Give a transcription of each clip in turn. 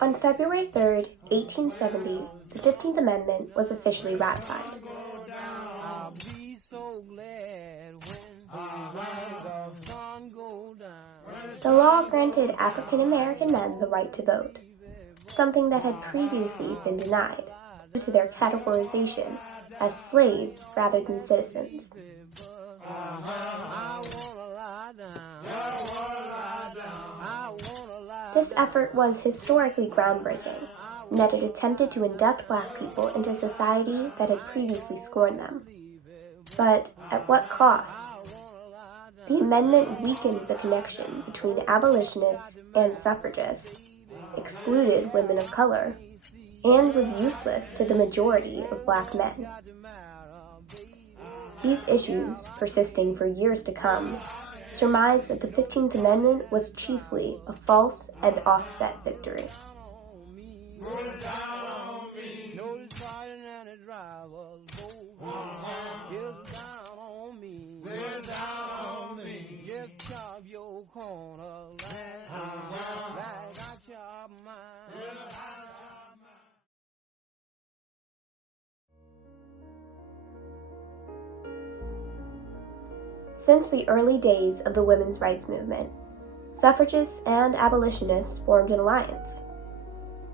On February 3, 1870, the 15th Amendment was officially ratified. The law granted African American men the right to vote, something that had previously been denied due to their categorization as slaves rather than citizens. This effort was historically groundbreaking, in that it attempted to induct Black people into society that had previously scorned them. But at what cost? The amendment weakened the connection between abolitionists and suffragists, excluded women of color, and was useless to the majority of Black men. These issues, persisting for years to come, surmise that the 15th Amendment was chiefly a false and offset victory. Since the early days of the women's rights movement, suffragists and abolitionists formed an alliance.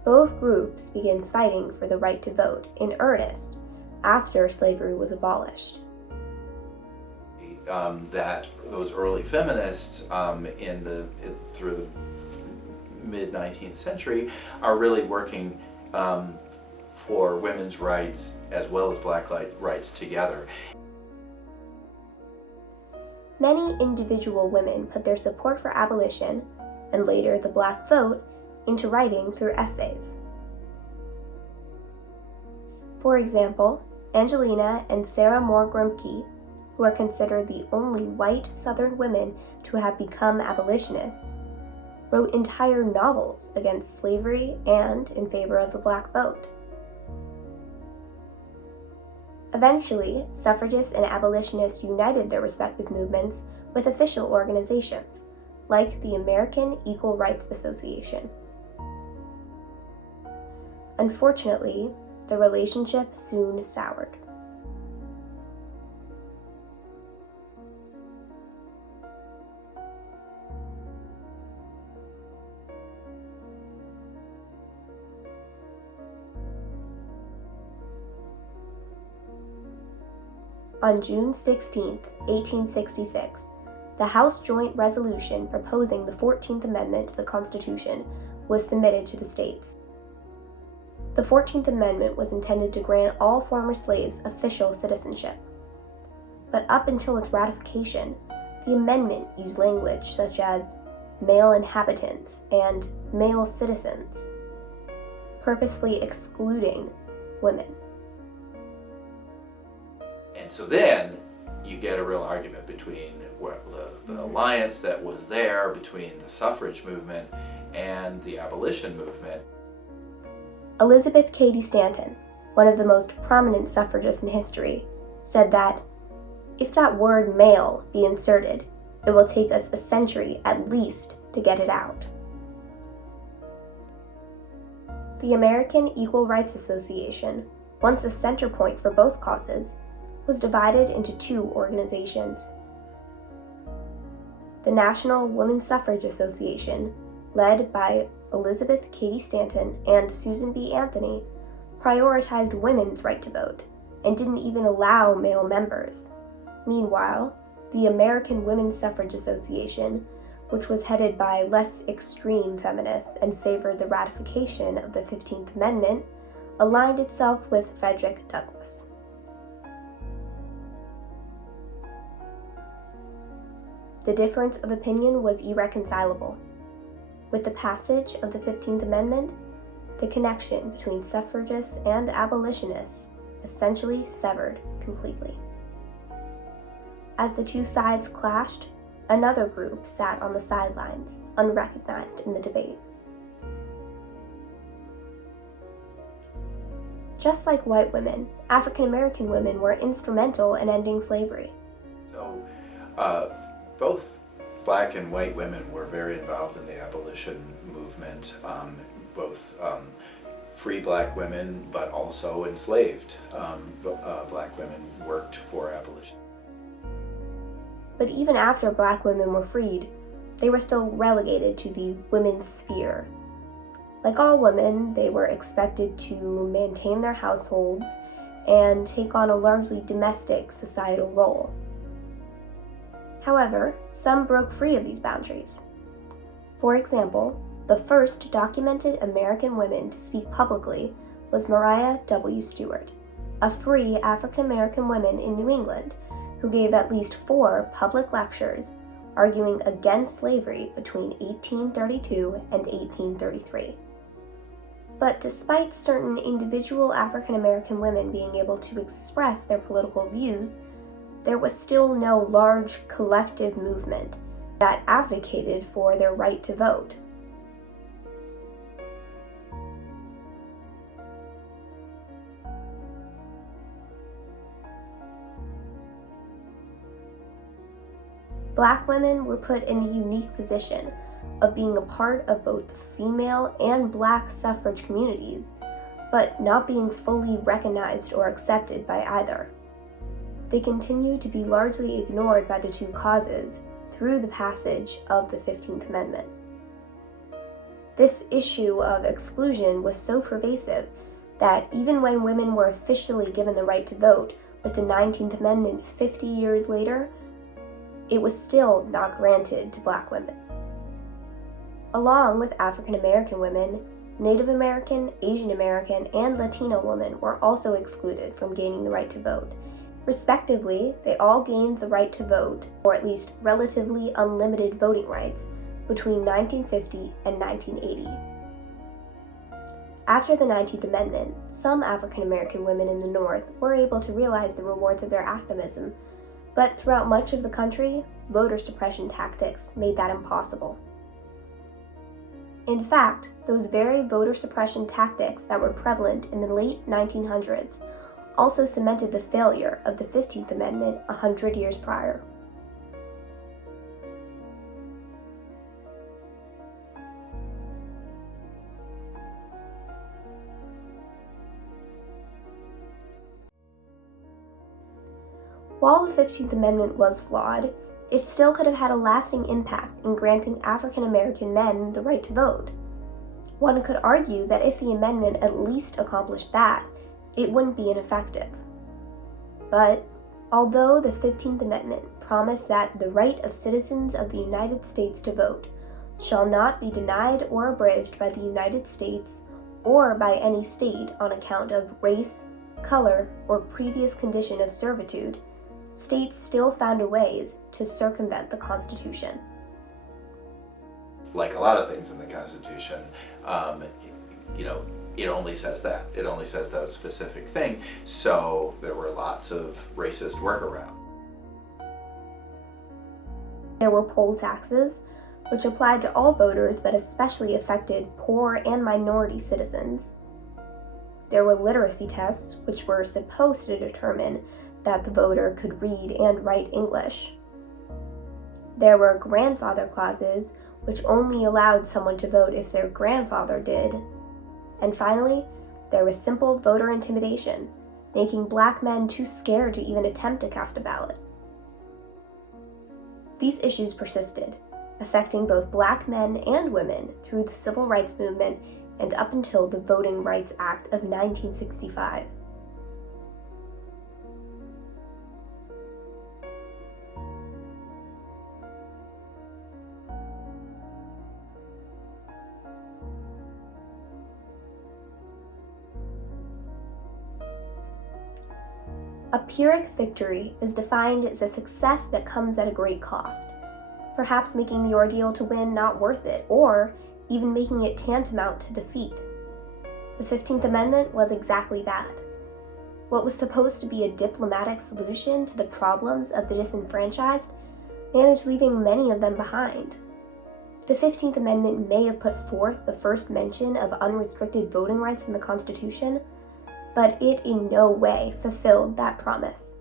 Both groups began fighting for the right to vote in earnest after slavery was abolished. That those early feminists through the mid-19th century are really working for women's rights as well as Black rights together. Many individual women put their support for abolition, and later the Black vote, into writing through essays. For example, Angelina and Sarah Moore Grimke, who are considered the only white Southern women to have become abolitionists, wrote entire novels against slavery and in favor of the Black vote. Eventually, suffragists and abolitionists united their respective movements with official organizations, like the American Equal Rights Association. Unfortunately, the relationship soon soured. On June 16, 1866, the House Joint Resolution proposing the 14th Amendment to the Constitution was submitted to the states. The 14th Amendment was intended to grant all former slaves official citizenship. But up until its ratification, the amendment used language such as male inhabitants and male citizens, purposefully excluding women. And so then you get a real argument between the alliance that was there between the suffrage movement and the abolition movement. Elizabeth Cady Stanton, one of the most prominent suffragists in history, said that, "If that word male be inserted, it will take us a century at least to get it out." The American Equal Rights Association, once a center point for both causes, was divided into two organizations. The National Women's Suffrage Association, led by Elizabeth Cady Stanton and Susan B. Anthony, prioritized women's right to vote and didn't even allow male members. Meanwhile, the American Women's Suffrage Association, which was headed by less extreme feminists and favored the ratification of the 15th Amendment, aligned itself with Frederick Douglass. The difference of opinion was irreconcilable. With the passage of the 15th Amendment, the connection between suffragists and abolitionists essentially severed completely. As the two sides clashed, another group sat on the sidelines, unrecognized in the debate. Just like white women, African American women were instrumental in ending slavery. So, both Black and white women were very involved in the abolition movement. movement, both free black women, but also enslaved black women worked for abolition. But even after black women were freed, they were still relegated to the women's sphere. Like all women, they were expected to maintain their households and take on a largely domestic societal role. However, some broke free of these boundaries. For example, the first documented American woman to speak publicly was Maria W. Stewart, a free African American woman in New England who gave at least 4 public lectures arguing against slavery between 1832 and 1833. But despite certain individual African American women being able to express their political views, there was still no large collective movement that advocated for their right to vote. Black women were put in the unique position of being a part of both the female and black suffrage communities, but not being fully recognized or accepted by either. They continued to be largely ignored by the two causes through the passage of the 15th Amendment. This issue of exclusion was so pervasive that even when women were officially given the right to vote with the 19th Amendment 50 years later, it was still not granted to black women. Along with African American women, Native American, Asian American, and Latino women were also excluded from gaining the right to vote. Respectively, they all gained the right to vote, or at least relatively unlimited voting rights, between 1950 and 1980. After the 19th Amendment, some African American women in the North were able to realize the rewards of their activism, but throughout much of the country, voter suppression tactics made that impossible. In fact, those very voter suppression tactics that were prevalent in the late 1900s also cemented the failure of the 15th Amendment 100 years prior. While the 15th Amendment was flawed, it still could have had a lasting impact in granting African American men the right to vote. One could argue that if the amendment at least accomplished that, it wouldn't be ineffective. But although the 15th Amendment promised that the right of citizens of the United States to vote shall not be denied or abridged by the United States or by any state on account of race, color, or previous condition of servitude, states still found ways to circumvent the Constitution. Like a lot of things in the Constitution, it only says that. It only says that specific thing. So there were lots of racist workarounds. There were poll taxes, which applied to all voters but especially affected poor and minority citizens. There were literacy tests, which were supposed to determine that the voter could read and write English. There were grandfather clauses, which only allowed someone to vote if their grandfather did. And finally, there was simple voter intimidation, making black men too scared to even attempt to cast a ballot. These issues persisted, affecting both black men and women through the civil rights movement and up until the Voting Rights Act of 1965. A Pyrrhic victory is defined as a success that comes at a great cost, perhaps making the ordeal to win not worth it, or even making it tantamount to defeat. The 15th Amendment was exactly that. What was supposed to be a diplomatic solution to the problems of the disenfranchised managed leaving many of them behind. The 15th Amendment may have put forth the first mention of unrestricted voting rights in the Constitution, but it in no way fulfilled that promise.